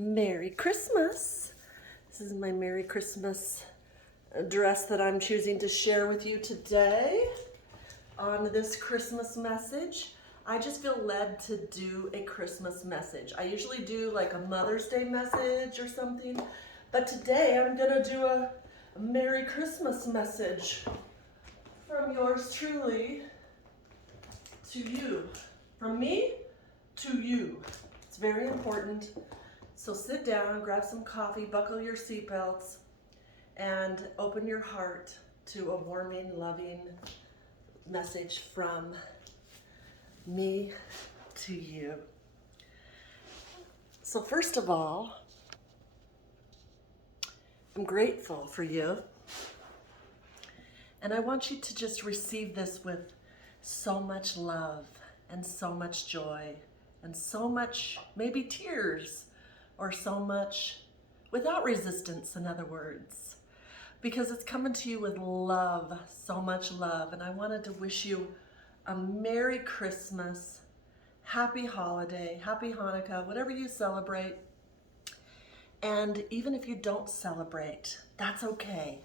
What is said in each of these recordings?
Merry Christmas. This is my Merry Christmas dress that I'm choosing to share with you today on this Christmas message. I just feel led to do a Christmas message. I usually do like a Mother's Day message or something, but today I'm gonna do a Merry Christmas message from yours truly to you. From me to you. It's very important. So sit down, grab some coffee, buckle your seatbelts, and open your heart to a warming, loving message from me to you. So first of all, I'm grateful for you. And I want you to just receive this with so much love and so much joy and so much, maybe tears, or so much without resistance, in other words, because it's coming to you with love, so much love. And I wanted to wish you a Merry Christmas, Happy Holiday, Happy Hanukkah, whatever you celebrate. And even if you don't celebrate, that's okay.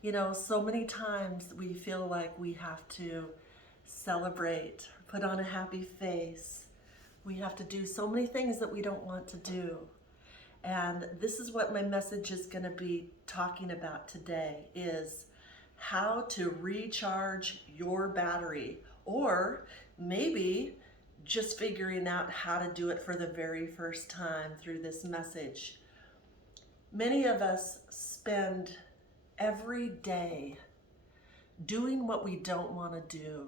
You know, so many times we feel like we have to celebrate, put on a happy face. We have to do so many things that we don't want to do. And this is what my message is going to be talking about today, is how to recharge your battery, or maybe just figuring out how to do it for the very first time through this message. Many of us spend every day doing what we don't want to do,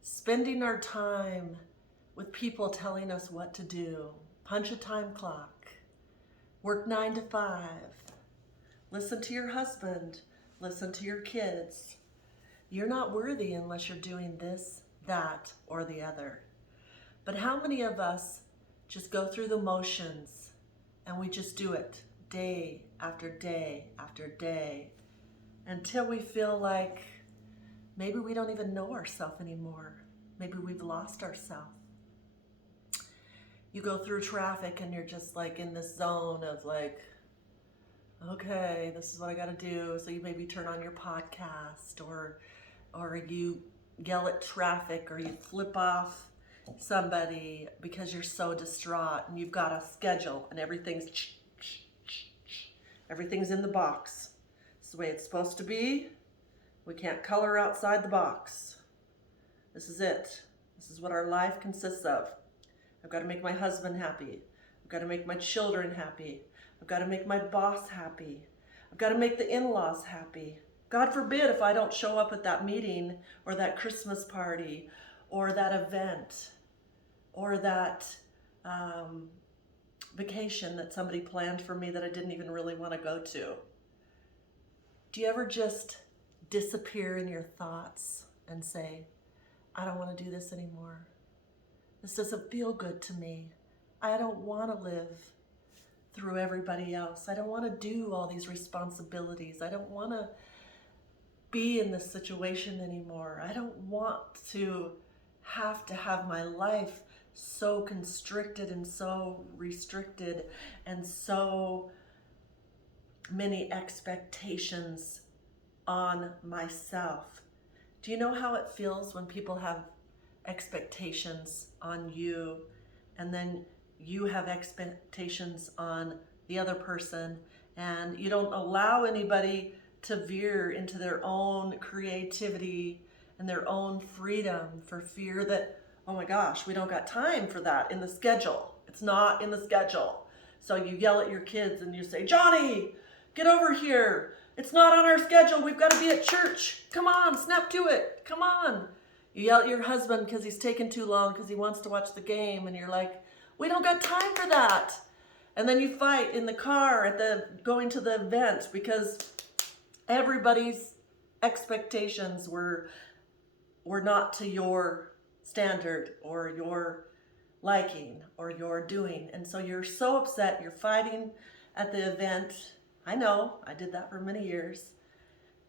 spending our time with people telling us what to do, punch a time clock, work 9 to 5, listen to your husband, listen to your kids. You're not worthy unless you're doing this, that, or the other. But how many of us just go through the motions and we just do it day after day after day until we feel like maybe we don't even know ourselves anymore. Maybe we've lost ourselves. You go through traffic and you're just like in this zone of like, okay, this is what I gotta do. So you maybe turn on your podcast, or you yell at traffic, or you flip off somebody because you're so distraught and you've got a schedule and everything's in the box. It's the way it's supposed to be. We can't color outside the box. This is it. This is what our life consists of. I've got to make my husband happy. I've got to make my children happy. I've got to make my boss happy. I've got to make the in-laws happy. God forbid if I don't show up at that meeting or that Christmas party or that event or that vacation that somebody planned for me that I didn't even really want to go to. Do you ever just disappear in your thoughts and say, I don't want to do this anymore? This doesn't feel good to me. I don't want to live through everybody else. I don't want to do all these responsibilities. I don't want to be in this situation anymore. I don't want to have my life so constricted and so restricted and so many expectations on myself. Do you know how it feels when people have expectations on you, and then you have expectations on the other person, and you don't allow anybody to veer into their own creativity and their own freedom for fear that, oh my gosh, we don't got time for that in the schedule. It's not in the schedule. So you yell at your kids and you say, Johnny, get over here. It's not on our schedule. We've got to be at church. Come on, snap to it. Come on. You yell at your husband because he's taking too long because he wants to watch the game, and you're like, we don't got time for that. And then you fight in the car at going to the event because everybody's expectations were not to your standard or your liking or your doing. And so you're so upset, you're fighting at the event. I know, I did that for many years.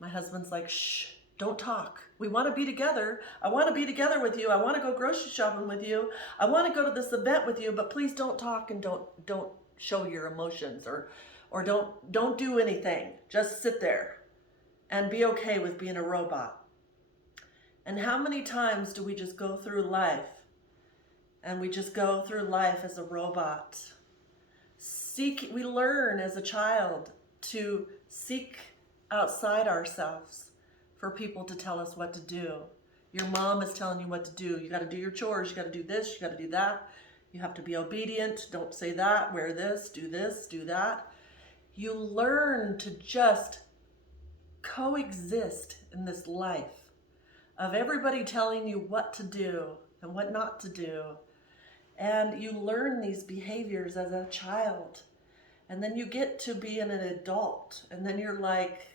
My husband's like, shh, Don't talk. We want to be together. I want to be together with you. I want to go grocery shopping with you. I want to go to this event with you, but please don't talk and don't show your emotions or don't do anything. Just sit there and be okay with being a robot. And how many times do we just go through life and we just go through life as a robot? We learn as a child to seek outside ourselves for people to tell us what to do. Your mom is telling you what to do. You got to do your chores. You got to do this. You got to do that. You have to be obedient. Don't say that. Wear this. Do that. You learn to just coexist in this life of everybody telling you what to do and what not to do. And you learn these behaviors as a child. And then you get to be an adult. And then you're like,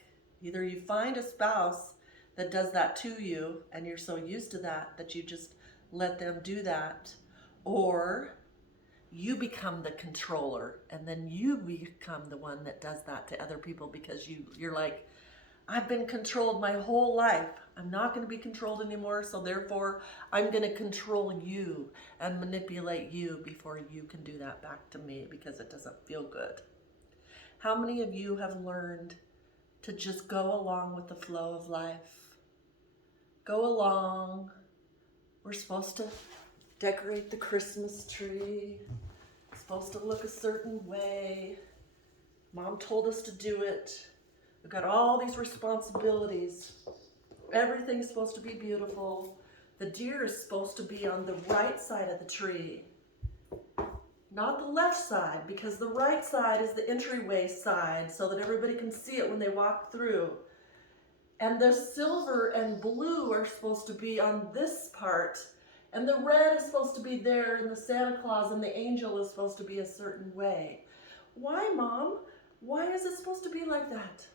either you find a spouse that does that to you and you're so used to that you just let them do that, or you become the controller and then you become the one that does that to other people because you're like, I've been controlled my whole life. I'm not going to be controlled anymore, so therefore I'm going to control you and manipulate you before you can do that back to me because it doesn't feel good. How many of you have learned to just go along with the flow of life? Go along. We're supposed to decorate the Christmas tree. It's supposed to look a certain way. Mom told us to do it. We've got all these responsibilities. Everything's supposed to be beautiful. The deer is supposed to be on the right side of the tree, not the left side, because the right side is the entryway side so that everybody can see it when they walk through. And the silver and blue are supposed to be on this part, and the red is supposed to be there, and the Santa Claus and the angel is supposed to be a certain way. Why, Mom? Why is it supposed to be like that?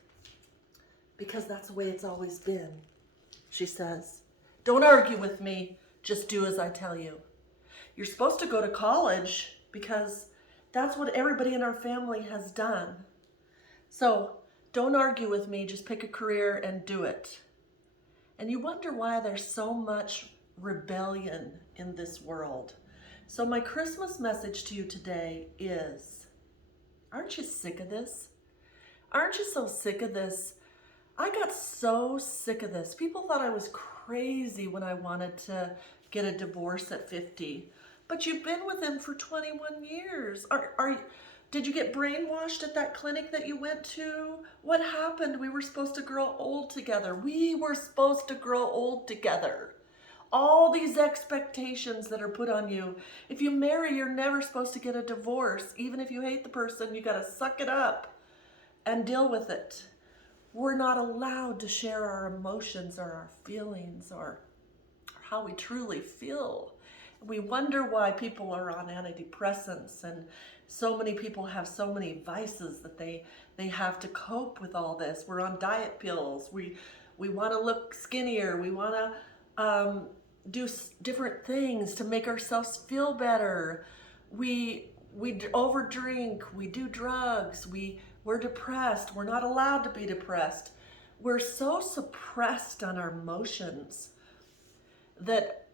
Because that's the way it's always been, she says. Don't argue with me, just do as I tell you. You're supposed to go to college because that's what everybody in our family has done. So don't argue with me, just pick a career and do it. And you wonder why there's so much rebellion in this world. So my Christmas message to you today is, aren't you sick of this? Aren't you so sick of this? I got so sick of this. People thought I was crazy when I wanted to get a divorce at 50. But you've been with him for 21 years. Did you get brainwashed at that clinic that you went to? What happened? We were supposed to grow old together. We were supposed to grow old together. All these expectations that are put on you. If you marry, you're never supposed to get a divorce. Even if you hate the person, you got to suck it up and deal with it. We're not allowed to share our emotions or our feelings or how we truly feel. We wonder why people are on antidepressants, and so many people have so many vices that they have to cope with all this. We're on diet pills. We want to look skinnier. We want to do different things to make ourselves feel better. We overdrink. We do drugs. We're depressed. We're not allowed to be depressed. We're so suppressed on our emotions that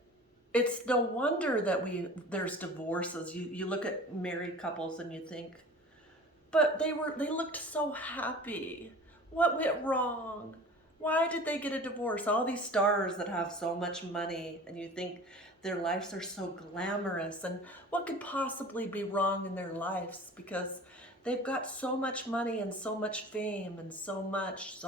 it's no wonder that there's divorces. You look at married couples and you think, but they looked so happy. What went wrong? Why did they get a divorce? All these stars that have so much money, and you think their lives are so glamorous, and what could possibly be wrong in their lives? Because they've got so much money and so much fame and so much,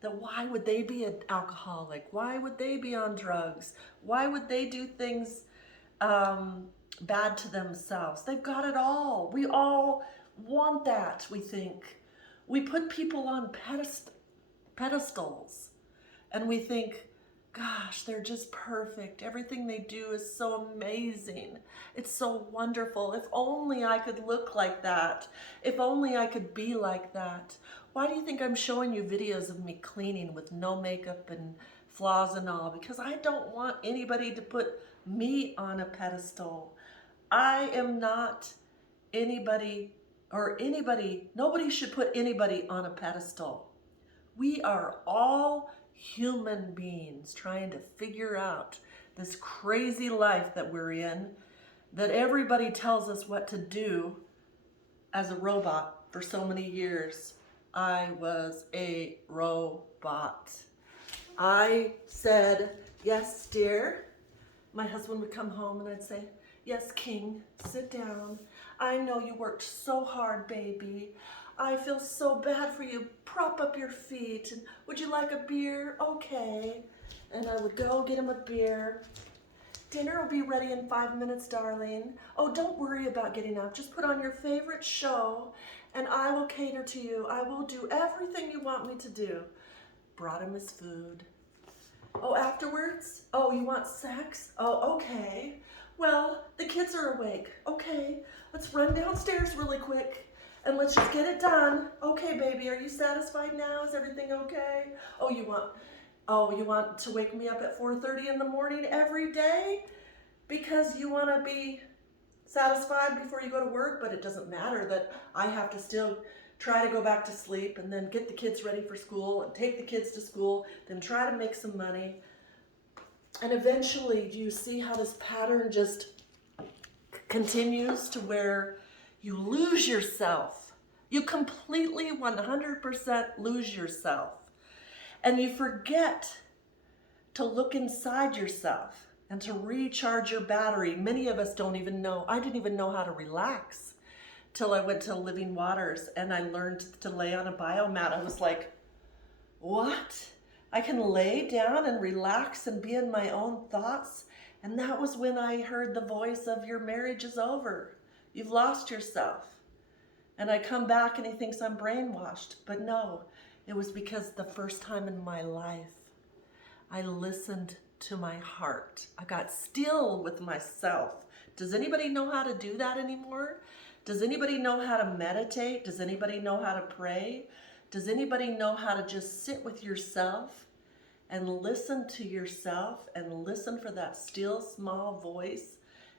that why would they be an alcoholic? Why would they be on drugs? Why would they do things bad to themselves? They've got it all. We all want that, we think. We put people on pedestals and we think, gosh, they're just perfect. Everything they do is so amazing. It's so wonderful. If only I could look like that. If only I could be like that. Why do you think I'm showing you videos of me cleaning with no makeup and flaws and all? Because I don't want anybody to put me on a pedestal. I am not anybody, nobody should put anybody on a pedestal. We are all human beings trying to figure out this crazy life that we're in, that everybody tells us what to do as a robot for so many years. I was a robot. I said, yes, dear. My husband would come home and I'd say, yes, King, sit down. I know you worked so hard, baby. I feel so bad for you. Prop up your feet. And would you like a beer? Okay. And I would go get him a beer. Dinner will be ready in 5 minutes, darling. Oh, don't worry about getting up. Just put on your favorite show and I will cater to you. I will do everything you want me to do. Brought him his food. Oh, afterwards? Oh, you want sex? Oh, okay. Well, the kids are awake. Okay, let's run downstairs really quick and let's just get it done. Okay, baby, are you satisfied now? Is everything okay? Oh, you want to wake me up at 4:30 in the morning every day because you want to be satisfied before you go to work, but it doesn't matter that I have to still try to go back to sleep and then get the kids ready for school and take the kids to school, then try to make some money. And eventually, do you see how this pattern just continues to where you lose yourself? You completely 100% lose yourself. And you forget to look inside yourself and to recharge your battery. Many of us don't even know. I didn't even know how to relax till I went to Living Waters and I learned to lay on a biomat. I was like, what? I can lay down and relax and be in my own thoughts? And that was when I heard the voice of your marriage is over. You've lost yourself. And I come back and he thinks I'm brainwashed. But no, it was because the first time in my life, I listened to my heart. I got still with myself. Does anybody know how to do that anymore? Does anybody know how to meditate? Does anybody know how to pray? Does anybody know how to just sit with yourself and listen to yourself and listen for that still small voice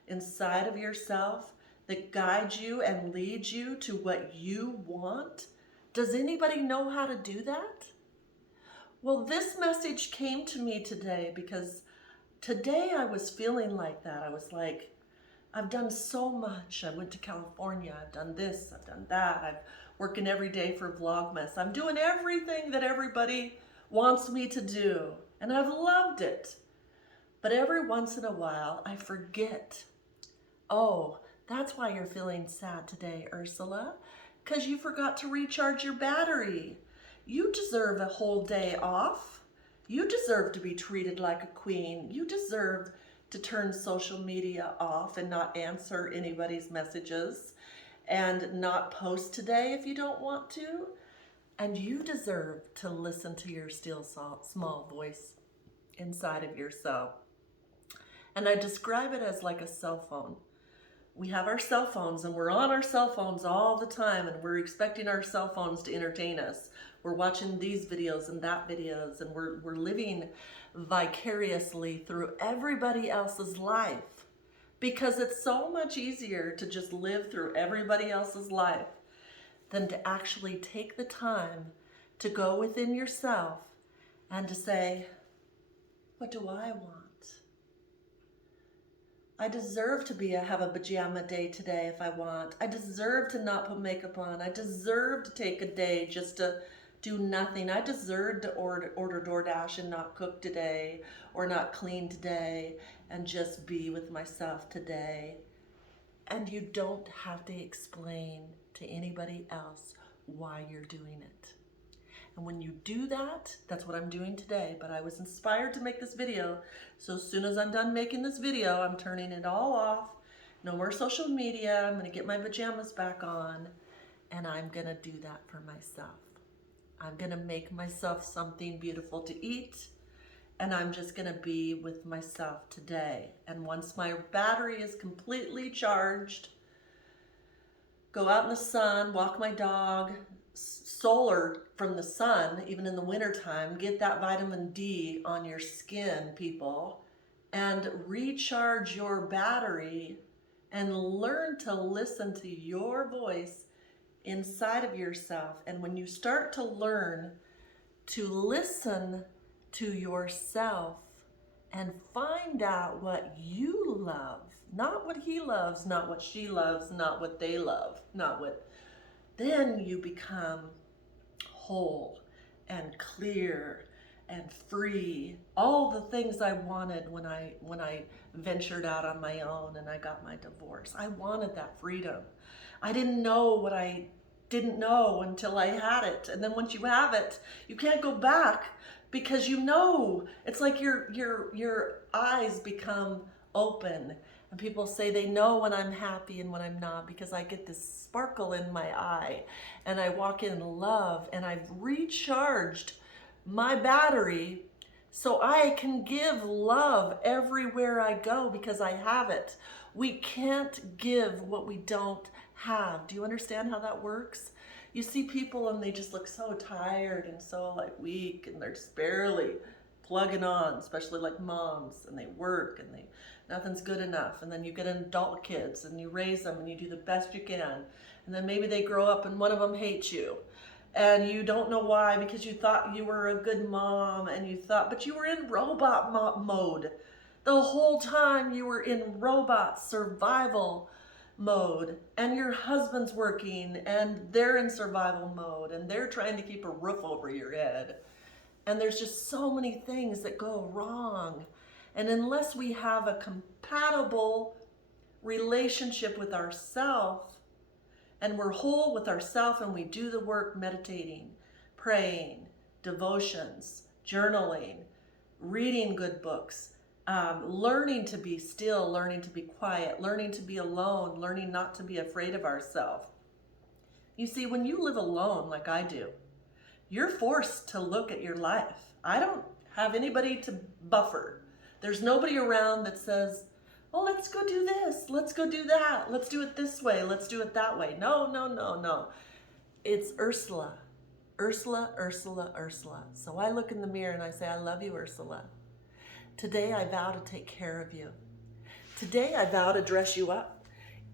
inside of yourself that guides you and leads you to what you want? Does anybody know how to do that? Well, this message came to me today because today I was feeling like that. I was like, I've done so much. I went to California. I've done this. I've done that. I'm working every day for Vlogmas. I'm doing everything that everybody wants me to do. And I've loved it. But every once in a while, I forget. Oh, that's why you're feeling sad today, Ursula. Because you forgot to recharge your battery. You deserve a whole day off. You deserve to be treated like a queen. You deserve to turn social media off and not answer anybody's messages and not post today if you don't want to. And you deserve to listen to your still small voice inside of yourself. And I describe it as like a cell phone. We have our cell phones and we're on our cell phones all the time and we're expecting our cell phones to entertain us. We're watching these videos and that videos and we're living vicariously through everybody else's life because it's so much easier to just live through everybody else's life than to actually take the time to go within yourself and to say, what do I want? I deserve to have a pajama day today if I want. I deserve to not put makeup on. I deserve to take a day just to do nothing. I deserve to order DoorDash and not cook today or not clean today and just be with myself today. And you don't have to explain to anybody else why you're doing it. And when you do that, that's what I'm doing today, but I was inspired to make this video. So as soon as I'm done making this video, I'm turning it all off. No more social media. I'm gonna get my pajamas back on and I'm gonna do that for myself. I'm gonna make myself something beautiful to eat and I'm just gonna be with myself today. And once my battery is completely charged, go out in the sun, walk my dog, solar from the sun, even in the wintertime, get that vitamin D on your skin, people, and recharge your battery and learn to listen to your voice inside of yourself. And when you start to learn to listen to yourself and find out what you love, not what he loves, not what she loves, not what they love, not what, then you become whole and clear and free. All the things I wanted when I ventured out on my own and I got my divorce. I wanted that freedom. I didn't know what I didn't know until I had it. And then once you have it, you can't go back, because you know, it's like your eyes become open. And people say they know when I'm happy and when I'm not, because I get this sparkle in my eye and I walk in love, and I've recharged my battery so I can give love everywhere I go because I have it. We can't give what we don't have. Do you understand how that works? You see people and they just look so tired and so like weak, and they're just barely plugging on, especially like moms, and they work and nothing's good enough. And then you get adult kids and you raise them and you do the best you can. And then maybe they grow up and one of them hates you. And you don't know why, because you thought you were a good mom, and you thought, but you were in robot mode. The whole time you were in robot survival mode, and your husband's working and they're in survival mode and they're trying to keep a roof over your head. And there's just so many things that go wrong. And unless we have a compatible relationship with ourselves, and we're whole with ourselves, and we do the work, meditating, praying, devotions, journaling, reading good books, learning to be still, learning to be quiet, learning to be alone, learning not to be afraid of ourselves. You see, when you live alone like I do, you're forced to look at your life. I don't have anybody to buffer. There's nobody around that says, oh, let's go do this, let's go do that, let's do it this way, let's do it that way. No, no, no, no. It's Ursula. Ursula, Ursula, Ursula. So I look in the mirror and I say, I love you, Ursula. Today I vow to take care of you. Today I vow to dress you up.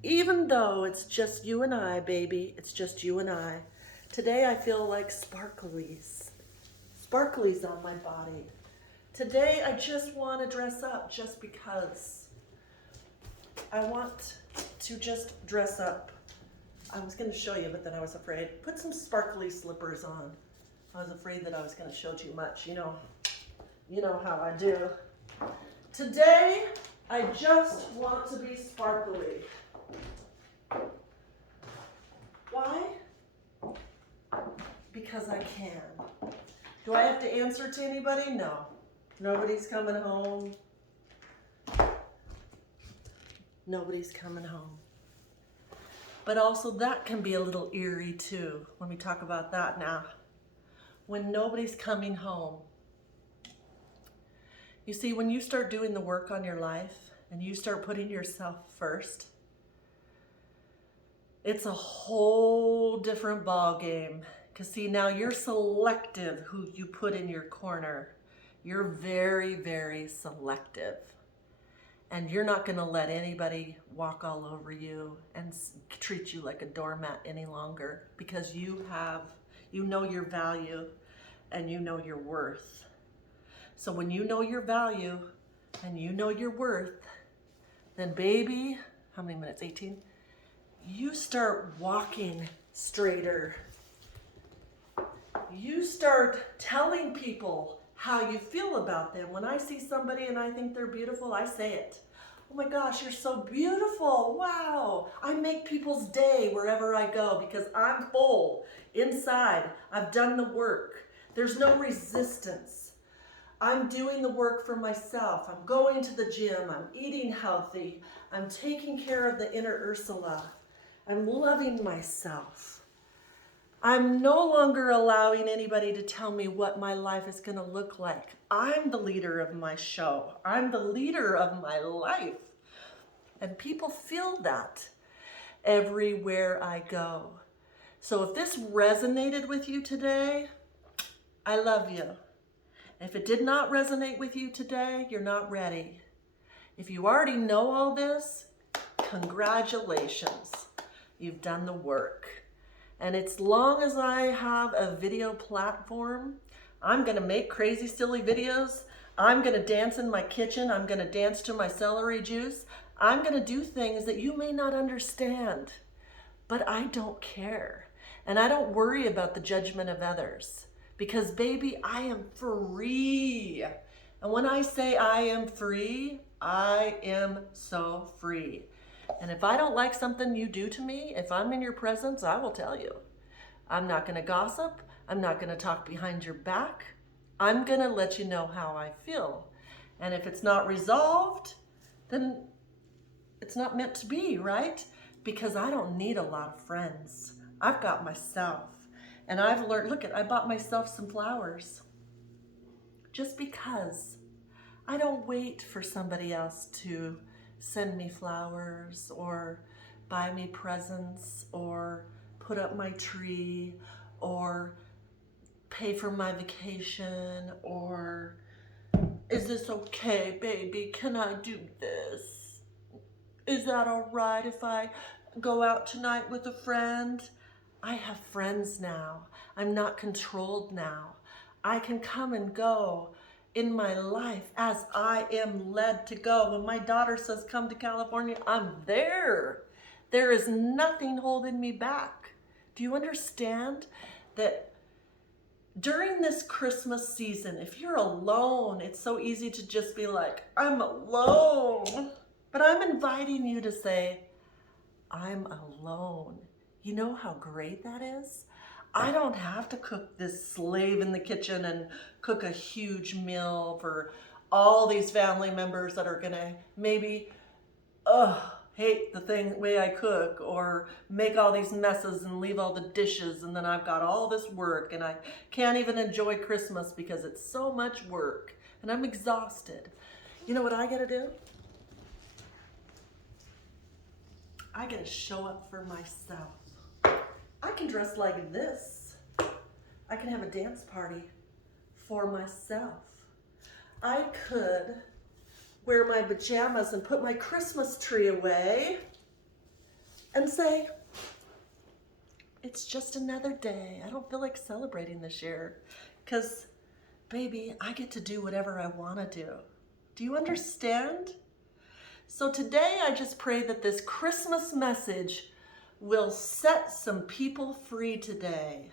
Even though it's just you and I, baby, it's just you and I. Today I feel like sparklies on my body. Today I just want to dress up just because. I want to just dress up. I was going to show you, but then I was afraid. Put some sparkly slippers on. I was afraid that I was going to show too much. You know how I do. Today, I just want to be sparkly. Why? Because I can. Do I have to answer to anybody? No. Nobody's coming home. Nobody's coming home. But also that can be a little eerie too. Let me talk about that now. When nobody's coming home. You see, when you start doing the work on your life and you start putting yourself first, it's a whole different ball game. Because see, now you're selective who you put in your corner. You're very, very selective. And you're not going to let anybody walk all over you and treat you like a doormat any longer, because you know your value and you know your worth. So when you know your value and you know your worth, then baby, how many minutes? 18? You start walking straighter. You start telling people how you feel about them. When I see somebody and I think they're beautiful, I say it. Oh my gosh, you're so beautiful. Wow. I make people's day wherever I go because I'm full inside. I've done the work. There's no resistance. I'm doing the work for myself. I'm going to the gym. I'm eating healthy. I'm taking care of the inner Ursula. I'm loving myself. I'm no longer allowing anybody to tell me what my life is going to look like. I'm the leader of my show. I'm the leader of my life. And people feel that everywhere I go. So if this resonated with you today, I love you. If it did not resonate with you today, you're not ready. If you already know all this, congratulations. You've done the work. And as long as I have a video platform, I'm gonna make crazy, silly videos. I'm gonna dance in my kitchen. I'm gonna dance to my celery juice. I'm gonna do things that you may not understand, but I don't care. And I don't worry about the judgment of others because, baby, I am free. And when I say I am free, I am so free. And if I don't like something you do to me, if I'm in your presence, I will tell you. I'm not going to gossip. I'm not going to talk behind your back. I'm going to let you know how I feel. And if it's not resolved, then it's not meant to be, right? Because I don't need a lot of friends. I've got myself. And I've learned, look, I bought myself some flowers just because. I don't wait for somebody else to send me flowers or buy me presents or put up my tree or pay for my vacation or is this okay, baby? Can I do this? Is that all right if I go out tonight with a friend? I have friends now. I'm not controlled now. I can come and go in my life as I am led to go. When my daughter says, come to California, I'm there. There is nothing holding me back. Do you understand that during this Christmas season, if you're alone, it's so easy to just be like, I'm alone. But I'm inviting you to say, I'm alone. You know how great that is? I don't have to cook this slave in the kitchen and cook a huge meal for all these family members that are gonna maybe hate the way I cook or make all these messes and leave all the dishes, and then I've got all this work and I can't even enjoy Christmas because it's so much work and I'm exhausted. You know what I gotta do? I gotta show up for myself. I can dress like this. I can have a dance party for myself. I could wear my pajamas and put my Christmas tree away and say, it's just another day. I don't feel like celebrating this year because, baby, I get to do whatever I want to do. Do you understand? So today I just pray that this Christmas message will set some people free today.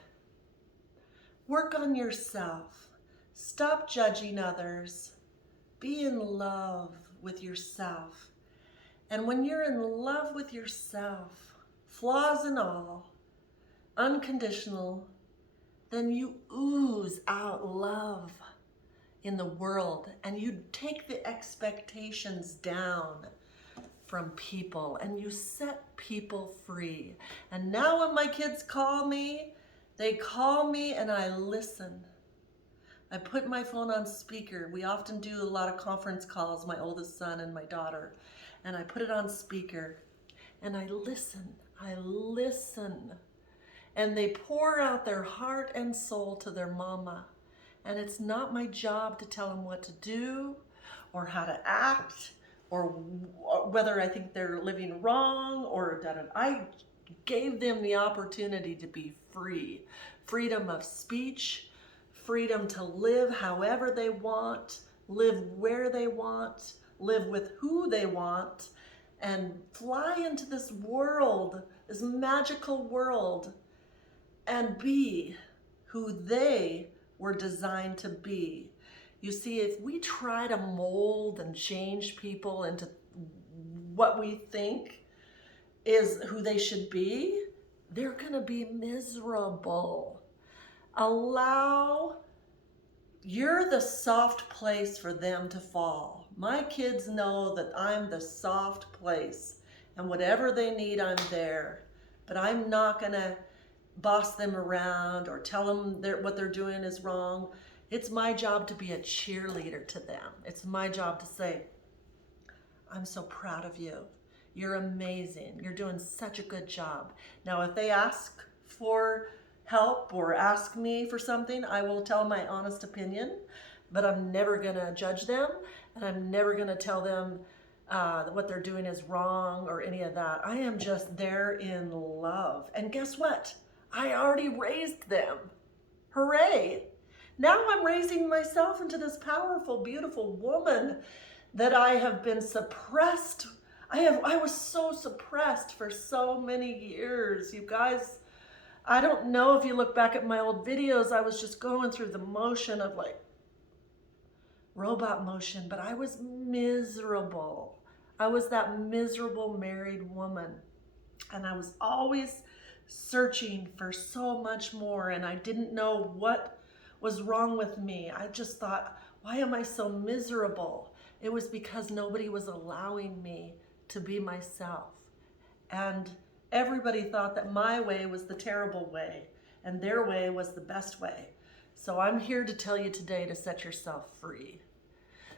Work on yourself. Stop judging others. Be in love with yourself. And when you're in love with yourself, flaws and all, unconditional, then you ooze out love in the world and you take the expectations down from people and you set people free. And now when my kids call me, they call me and I listen. I put my phone on speaker. We often do a lot of conference calls, my oldest son and my daughter, and I put it on speaker and I listen. I listen. And they pour out their heart and soul to their mama. And it's not my job to tell them what to do or how to act or whether I think they're living wrong or I gave them the opportunity to be free. Freedom of speech, freedom to live however they want, live where they want, live with who they want, and fly into this world, this magical world, and be who they were designed to be. You see, if we try to mold and change people into what we think is who they should be, they're gonna be miserable. You're the soft place for them to fall. My kids know that I'm the soft place, and whatever they need, I'm there. But I'm not gonna boss them around or tell them what they're doing is wrong. It's my job to be a cheerleader to them. It's my job to say, I'm so proud of you. You're amazing. You're doing such a good job. Now, if they ask for help or ask me for something, I will tell my honest opinion, but I'm never gonna judge them and I'm never gonna tell them that what they're doing is wrong or any of that. I am just there in love. And guess what? I already raised them. Hooray! Now I'm raising myself into this powerful, beautiful woman that I have been suppressed. I was so suppressed for so many years, you guys. I don't know if you look back at my old videos, I was just going through the motion of like robot motion, but I was miserable. I was that miserable married woman, and I was always searching for so much more, and I didn't know what was wrong with me. I just thought, why am I so miserable? It was because nobody was allowing me to be myself. And everybody thought that my way was the terrible way and their way was the best way. So I'm here to tell you today to set yourself free.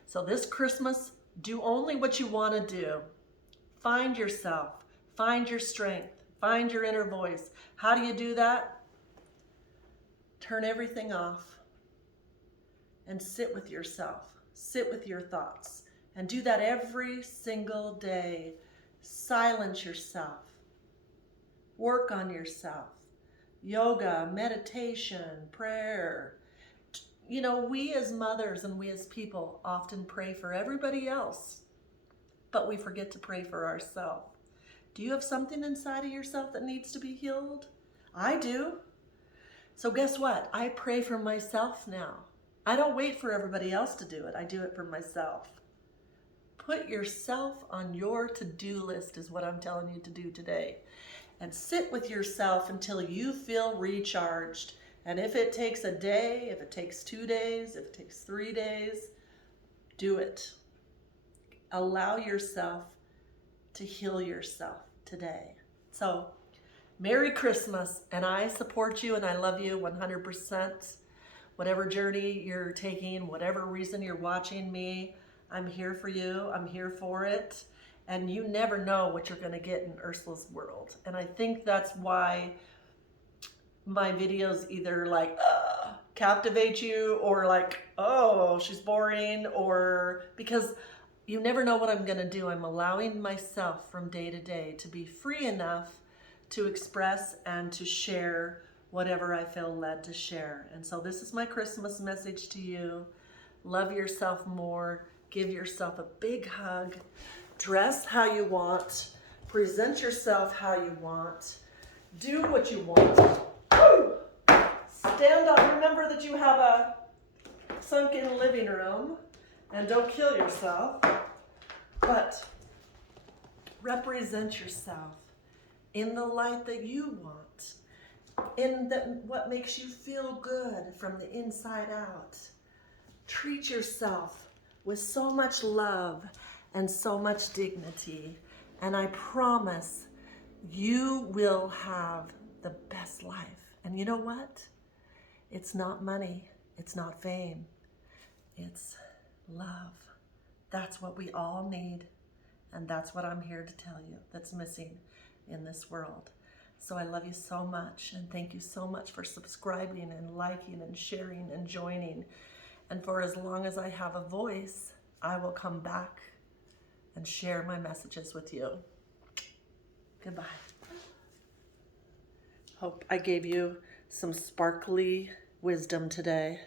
So this Christmas, do only what you want to do. Find yourself, find your strength, find your inner voice. How do you do that? Turn everything off and sit with yourself, sit with your thoughts, and do that every single day. Silence yourself, work on yourself, yoga, meditation, prayer. You know, we as mothers and we as people often pray for everybody else, but we forget to pray for ourselves. Do you have something inside of yourself that needs to be healed? I do. So guess what? I pray for myself now. I don't wait for everybody else to do it. I do it for myself. Put yourself on your to-do list is what I'm telling you to do today. And sit with yourself until you feel recharged. And if it takes a day, if it takes 2 days, if it takes 3 days, do it. Allow yourself to heal yourself today. So, Merry Christmas, and I support you and I love you 100%. Whatever journey you're taking, whatever reason you're watching me, I'm here for you, I'm here for it. And you never know what you're gonna get in Ursula's world. And I think that's why my videos either like captivate you or like, oh, she's boring, or because you never know what I'm gonna do. I'm allowing myself from day to day to be free enough to express and to share whatever I feel led to share. And so this is my Christmas message to you. Love yourself more, give yourself a big hug, dress how you want, present yourself how you want, do what you want. Woo! Stand up, remember that you have a sunken living room, and don't kill yourself, but represent yourself in the light that you want, in what makes you feel good from the inside out. Treat yourself with so much love and so much dignity, and I promise you will have the best life. And you know what? It's not money, it's not fame, it's love. That's what we all need, and that's what I'm here to tell you that's missing in this world. So I love you so much, and thank you so much for subscribing and liking and sharing and joining. And for as long as I have a voice, I will come back and share my messages with you. Goodbye. Hope I gave you some sparkly wisdom today.